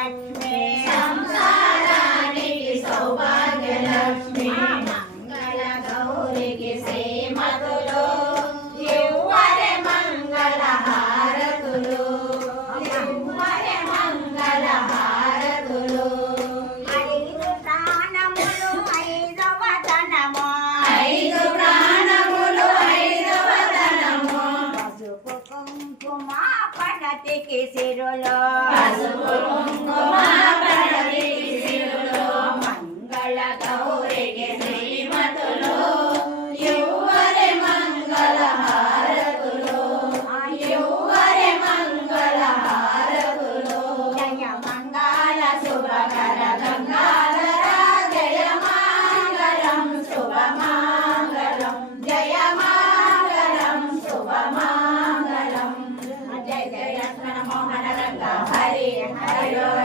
లక్ష్మి సంసారానికి సౌభాగ్య లక్ష్మి మంగళ గౌరికి శ్రీమతులు ఇవ్వరే మంగళ హారతులు ఇవ్వరే మంగళ హారతులు ఐదు ప్రాణములు ఐదవ ధనము ఐదు ప్రాణములు ఐదవ ధనము పసుపు కుంకుమ పడతికి సిరులో పసుపు కుంకుమ పడతికి సిరులో మంగళ గౌరికి శ్రీమతులు ఇవ్వరే మంగళ హారతులు ఇవ్వరే మంగళ హారతులు జయ మంగళ శుభకర గంగాధర జయ మంగళం శుభమంగళం జయ మంగళం శుభమంగళం జయ జయ మోహన రంగ హరి హరి